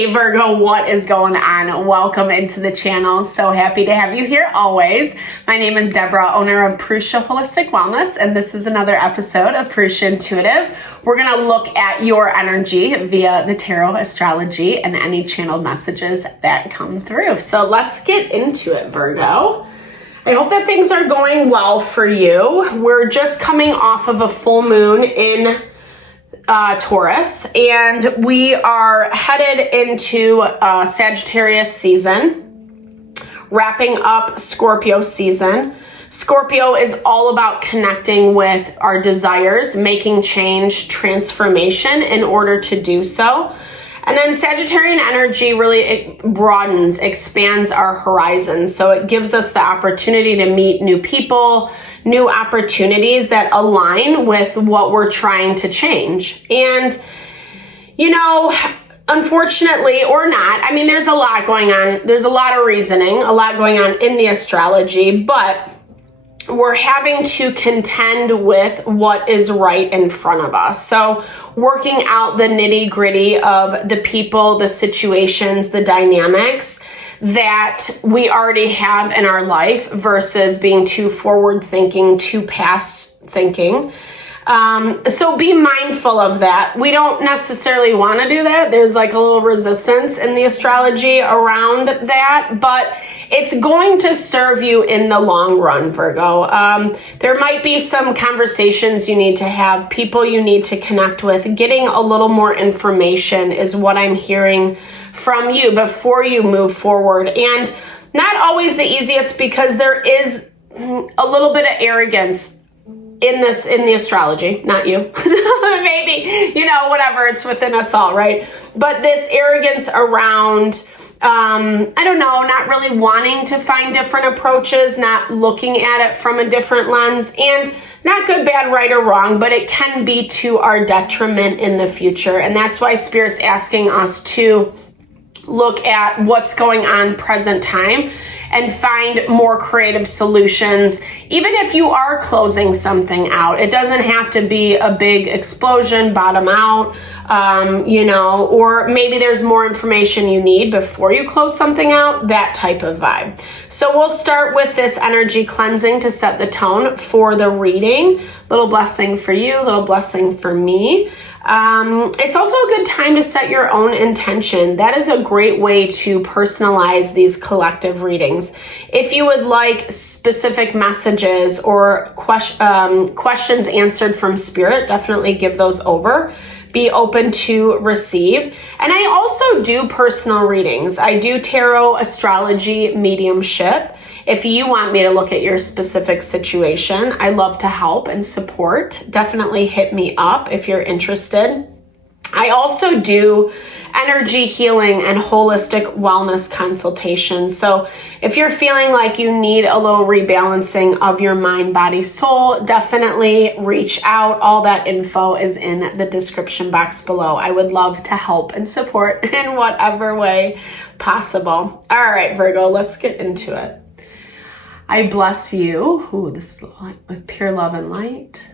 Hey Virgo, what is going on? Welcome into the channel. So happy to have you here always. My name is Deborah, owner of Purusha Holistic Wellness, and this is another episode of Purusha Intuitive. We're going to look at your energy via the tarot, astrology, and any channeled messages that come through. So let's get into it, Virgo. I hope that things are going well for you. We're just coming off of a full moon in Taurus, and we are headed into Sagittarius season, wrapping up Scorpio season. Scorpio is all about connecting with our desires, making change, transformation in order to do so. And then Sagittarian energy really it broadens, expands our horizons. So it gives us the opportunity to meet new people, new opportunities that align with what we're trying to change. And, you know, unfortunately or not, I mean, there's a lot going on. There's a lot of reasoning, a lot going on in the astrology, but we're having to contend with what is right in front of us. So working out the nitty-gritty of the people, the situations, the dynamics that we already have in our life versus being too forward thinking, too past thinking. So be mindful of that. We don't necessarily want to do that. There's like a little resistance in the astrology around that, but it's going to serve you in the long run, Virgo. There might be some conversations you need to have, people you need to connect with. Getting a little more information is what I'm hearing from you before you move forward. And not always the easiest, because there is a little bit of arrogance in the astrology, not you, maybe, you know, whatever, it's within us all, right? But this arrogance around, I don't know, not really wanting to find different approaches, not looking at it from a different lens, and not good, bad, right, or wrong, but it can be to our detriment in the future. And that's why Spirit's asking us to look at what's going on present time and find more creative solutions. Even if you are closing something out, it doesn't have to be a big explosion, bottom out, you know, or maybe there's more information you need before you close something out, that type of vibe. So we'll start with this energy cleansing to set the tone for the reading. Little blessing for you, little blessing for me. It's also a good time to set your own intention. That is a great way to personalize these collective readings. If you would like specific messages or questions answered from Spirit, definitely give those over. Be open to receive. And I also do personal readings. I do tarot, astrology, mediumship. If you want me to look at your specific situation, I love to help and support. Definitely hit me up if you're interested. I also do energy healing and holistic wellness consultations. So if you're feeling like you need a little rebalancing of your mind, body, soul, definitely reach out. All that info is in the description box below. I would love to help and support in whatever way possible. All right, Virgo, let's get into it. I bless you, this is with pure love and light,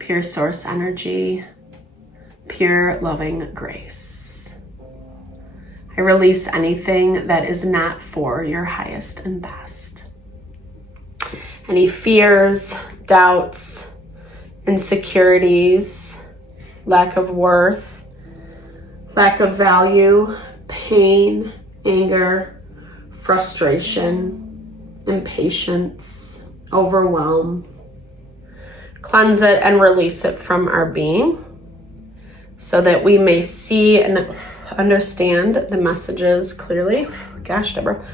pure source energy, pure loving grace. I release anything that is not for your highest and best. Any fears, doubts, insecurities, lack of worth, lack of value, pain, anger, frustration, impatience, overwhelm. Cleanse it and release it from our being so that we may see and understand the messages clearly. Gosh, Deborah.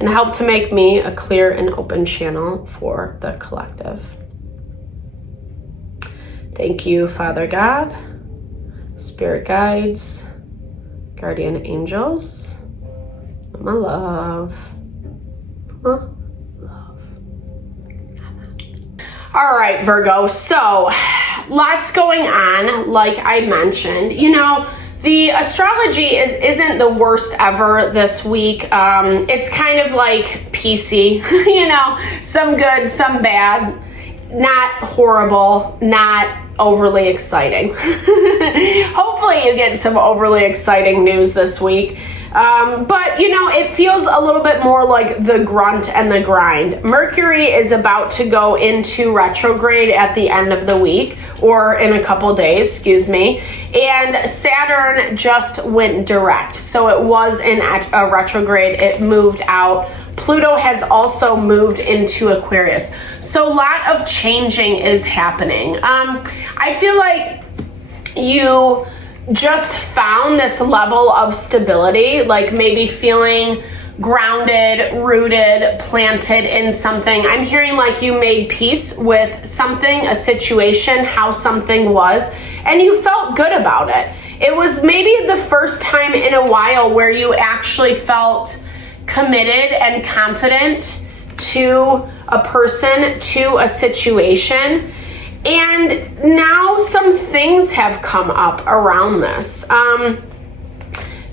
And help to make me a clear and open channel for the collective. Thank you, Father God, Spirit guides, guardian angels, my love. Love. All right, Virgo. So lots going on, like I mentioned. You know, the astrology isn't the worst ever this week. It's kind of like PC, you know, some good, some bad. not horrible, not overly exciting. Hopefully you get some overly exciting news this week. But it feels a little bit more like the grunt and the grind. Mercury is about to go into retrograde at the end of the week, or in a couple days, excuse me. And Saturn just went direct. So it was in a retrograde, it moved out. Pluto has also moved into Aquarius. So a lot of changing is happening. I feel like you just found this level of stability, like maybe feeling grounded, rooted, planted in something. I'm hearing like you made peace with something, a situation, how something was, and you felt good about it. It was maybe the first time in a while where you actually felt committed and confident to a person, to a situation. And now some things have come up around this.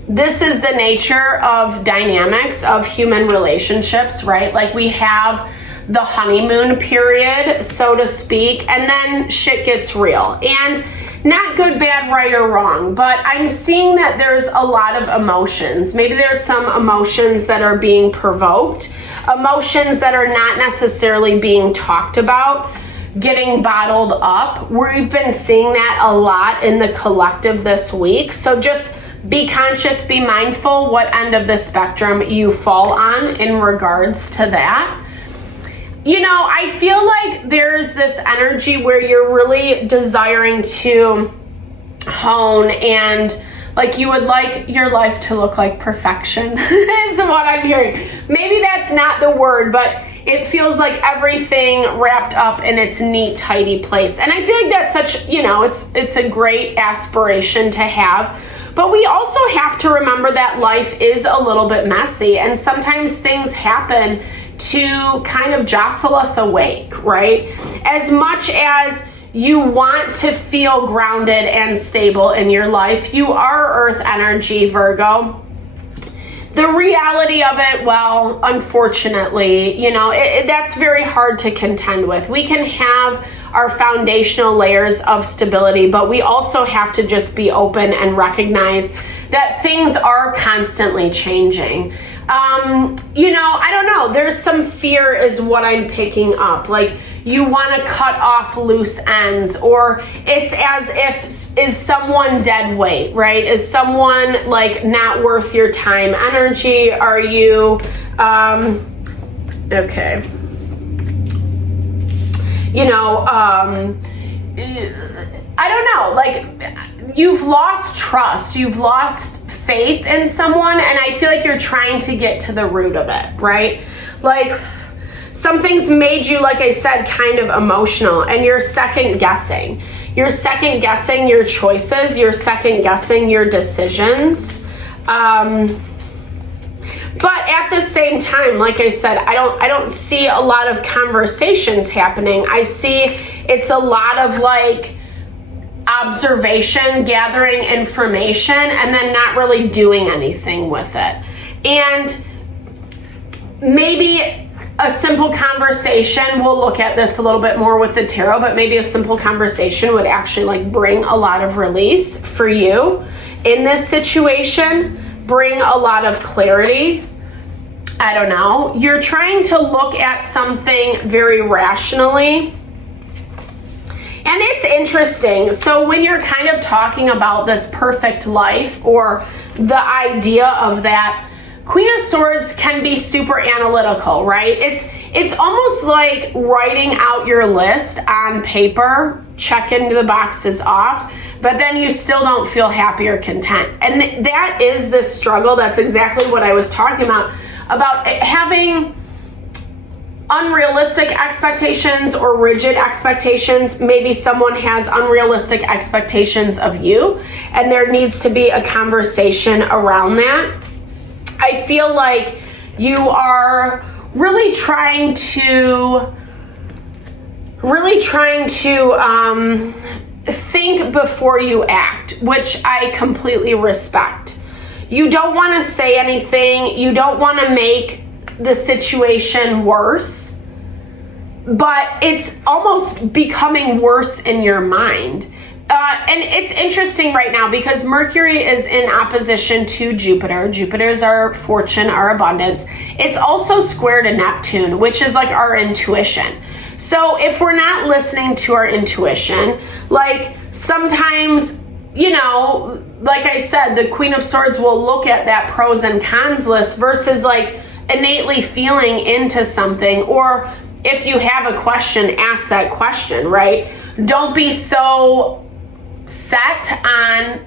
This is the nature of dynamics of human relationships, right? Like we have the honeymoon period, so to speak, and then shit gets real. And not good, bad, right, or wrong, but I'm seeing that there's a lot of emotions. Maybe there's some emotions that are being provoked, emotions that are not necessarily being talked about, getting bottled up. We've been seeing that a lot in the collective this week. So just be conscious, be mindful what end of the spectrum you fall on in regards to that. I feel like there's this energy where you're really desiring to hone and like you would like your life to look like perfection is what I'm hearing. Maybe that's not the word, but it feels like everything wrapped up in its neat, tidy place. And I feel like that's such, it's a great aspiration to have. But we also have to remember that life is a little bit messy, and sometimes things happen to kind of jostle us awake, right? As much as you want to feel grounded and stable in your life, you are Earth energy, Virgo. The reality of it, well, unfortunately, that's very hard to contend with. We can have our foundational layers of stability, but we also have to just be open and recognize that things are constantly changing. I don't know. There's some fear is what I'm picking up. Like you want to cut off loose ends, or it's as if, is someone dead weight, right? Is someone like not worth your time energy? Are you, okay. I don't know, like you've lost trust, you've lost faith in someone, and I feel like you're trying to get to the root of it, right? Like something's made you, like I said, kind of emotional, and you're second guessing. You're second guessing your choices, you're second guessing your decisions. But at the same time, like I said, I don't see a lot of conversations happening. I see it's a lot of like observation, gathering information, and then not really doing anything with it. And maybe a simple conversation, we'll look at this a little bit more with the tarot, but maybe a simple conversation would actually like bring a lot of release for you in this situation, bring a lot of clarity. I don't know. You're trying to look at something very rationally. And it's interesting. So when you're kind of talking about this perfect life or the idea of that, Queen of Swords can be super analytical, right? It's almost like writing out your list on paper, checking the boxes off, but then you still don't feel happy or content. And that is the struggle. That's exactly what I was talking about having unrealistic expectations or rigid expectations. Maybe someone has unrealistic expectations of you, and there needs to be a conversation around that. I feel like you are really trying to think before you act, which I completely respect. You don't want to say anything. You don't want to make the situation worse, but it's almost becoming worse in your mind. And it's interesting right now because Mercury is in opposition to Jupiter. Jupiter is our fortune, our abundance. It's also square to Neptune, which is like our intuition. So if we're not listening to our intuition, like sometimes, you know, like I said, the Queen of Swords will look at that pros and cons list versus like innately feeling into something. Or if you have a question, ask that question, right? Don't be so set on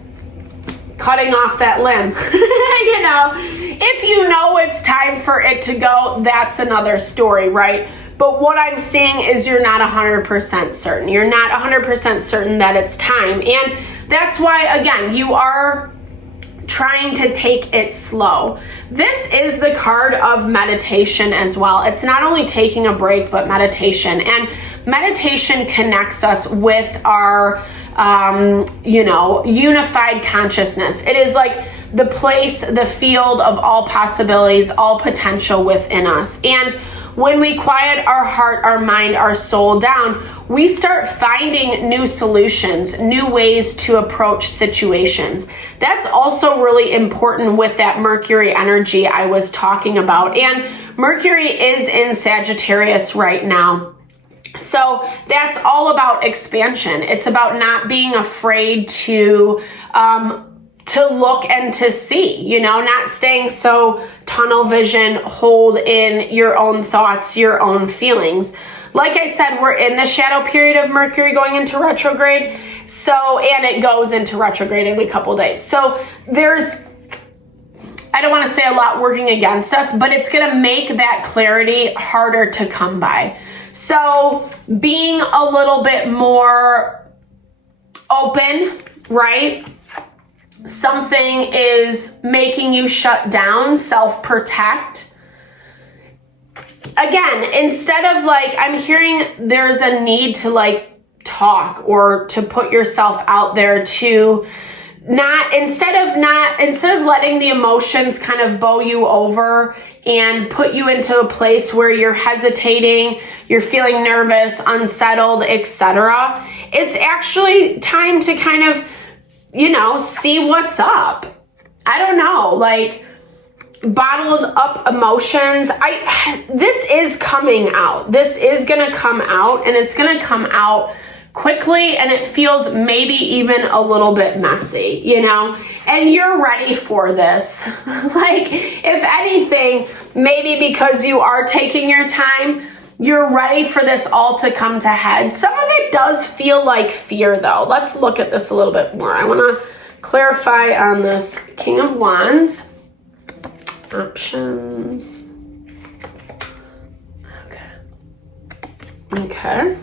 cutting off that limb. You know, if you know it's time for it to go, that's another story, right? But what I'm seeing is you're not 100% certain. You're not 100% certain that it's time. And that's why, again, you are trying to take it slow. This is the card of meditation as well. It's not only taking a break, but meditation. And meditation connects us with our you know, unified consciousness. It is like the place, the field of all possibilities, all potential within us. And when we quiet our heart, our mind, our soul down, we start finding new solutions, new ways to approach situations. That's also really important with that Mercury energy I was talking about. And Mercury is in Sagittarius right now. So that's all about expansion. It's about not being afraid to look and to see, you know, not staying so tunnel vision, hold in your own thoughts, your own feelings. Like I said, we're in the shadow period of Mercury going into retrograde. So, and it goes into retrograde in a couple days. So there's, I don't want to say a lot working against us, but it's going to make that clarity harder to come by. So being a little bit more open, right? Something is making you shut down, self-protect. Again, instead of like, I'm hearing there's a need to like talk or to put yourself out there to not, instead of letting the emotions kind of bow you over and put you into a place where you're hesitating, you're feeling nervous, unsettled, etc. It's actually time to kind of, you know, see what's up. I don't know, like bottled up emotions. This is coming out. This is going to come out, and it's going to come out quickly, and it feels maybe even a little bit messy, you know, and you're ready for this. Like, if anything, maybe because you are taking your time, you're ready for this all to come to head. Some of it does feel like fear, though. Let's look at this a little bit more. I want to clarify on this King of Wands. Options. Okay.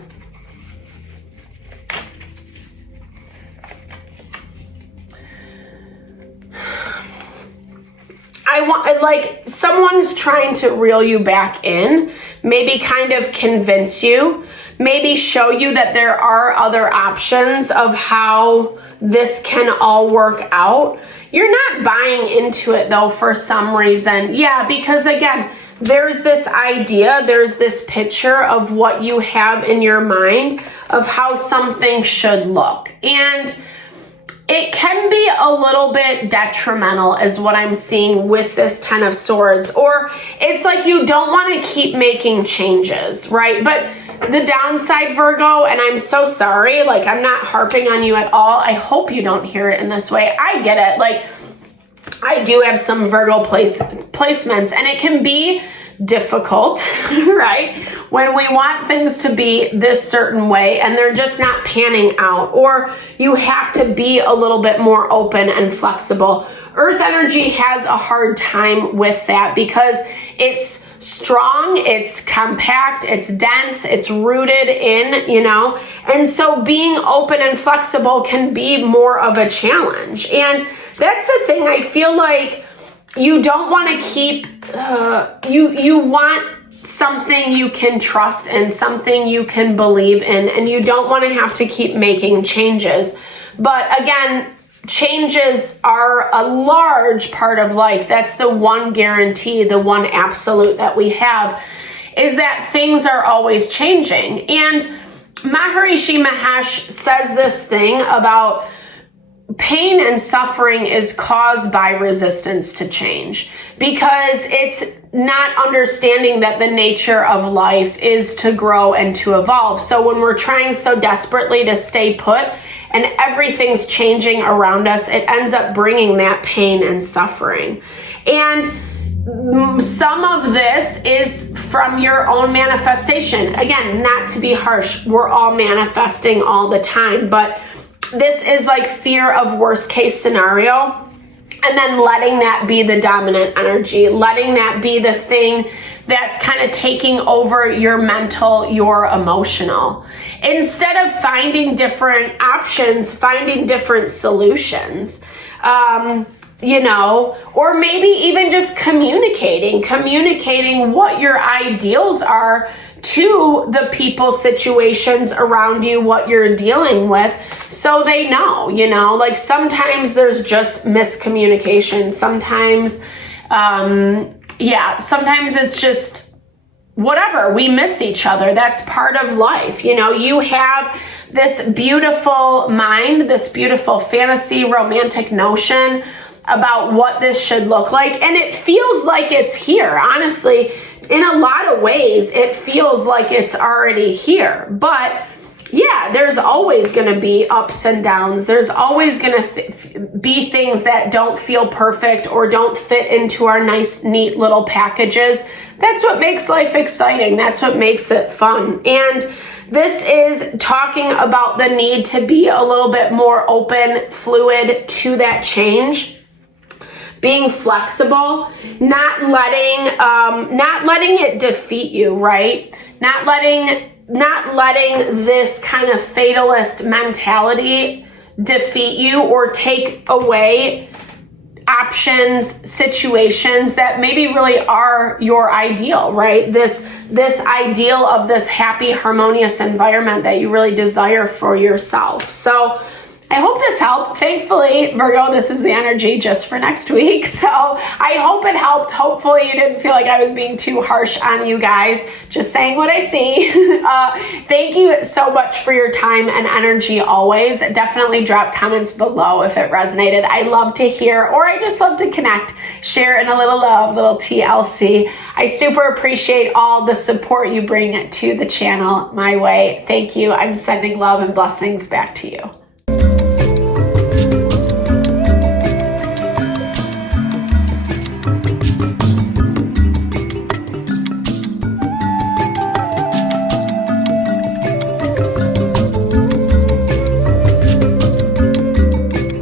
I want, like, someone's trying to reel you back in, maybe kind of convince you, maybe show you that there are other options of how this can all work out. You're not buying into it though for some reason. Yeah, because again, there's this idea, there's this picture of what you have in your mind of how something should look. And it can be a little bit detrimental is what I'm seeing with this Ten of Swords. Or it's like you don't want to keep making changes, right? But the downside, Virgo, and I'm so sorry, like I'm not harping on you at all. I hope you don't hear it in this way. I get it. Like I do have some Virgo placements, and it can be difficult, right? When we want things to be this certain way and they're just not panning out, or you have to be a little bit more open and flexible. Earth energy has a hard time with that because it's strong, it's compact, it's dense, it's rooted in, you know, and so being open and flexible can be more of a challenge. And that's the thing. I feel like you don't want to keep, you want something you can trust in, something you can believe in, and you don't want to have to keep making changes. But again, changes are a large part of life. That's the one guarantee, the one absolute that we have. is that things are always changing. And Maharishi Mahesh says this thing about pain and suffering is caused by resistance to change, because it's not understanding that the nature of life is to grow and to evolve. So when we're trying so desperately to stay put and everything's changing around us, it ends up bringing that pain and suffering. And some of this is from your own manifestation. Again, not to be harsh, we're all manifesting all the time, but this is like fear of worst case scenario, and then letting that be the dominant energy, letting that be the thing that's kind of taking over your mental, your emotional. Instead of finding different options, finding different solutions, you know, or maybe even just communicating what your ideals are to the people, situations around you, what you're dealing with, so they know, you know, like sometimes there's just miscommunication. Sometimes, sometimes it's just whatever, we miss each other. That's part of life. You know, you have this beautiful mind, this beautiful fantasy, romantic notion about what this should look like. And it feels like it's here. Honestly, in a lot of ways, it feels like it's already here. But yeah, there's always going to be ups and downs. There's always going to be things that don't feel perfect or don't fit into our nice, neat little packages. That's what makes life exciting. That's what makes it fun. And this is talking about the need to be a little bit more open, fluid to that change. Being flexible, not letting it defeat you, right? Not letting this kind of fatalist mentality defeat you or take away options, situations that maybe really are your ideal, right? This ideal of this happy, harmonious environment that you really desire for yourself. So I hope this helped. Thankfully, Virgo, this is the energy just for next week. So I hope it helped. Hopefully you didn't feel like I was being too harsh on you guys. Just saying what I see. Thank you so much for your time and energy always. Definitely drop comments below if it resonated. I love to hear, or I just love to connect, share in a little love, little TLC. I super appreciate all the support you bring to the channel my way. Thank you. I'm sending love and blessings back to you.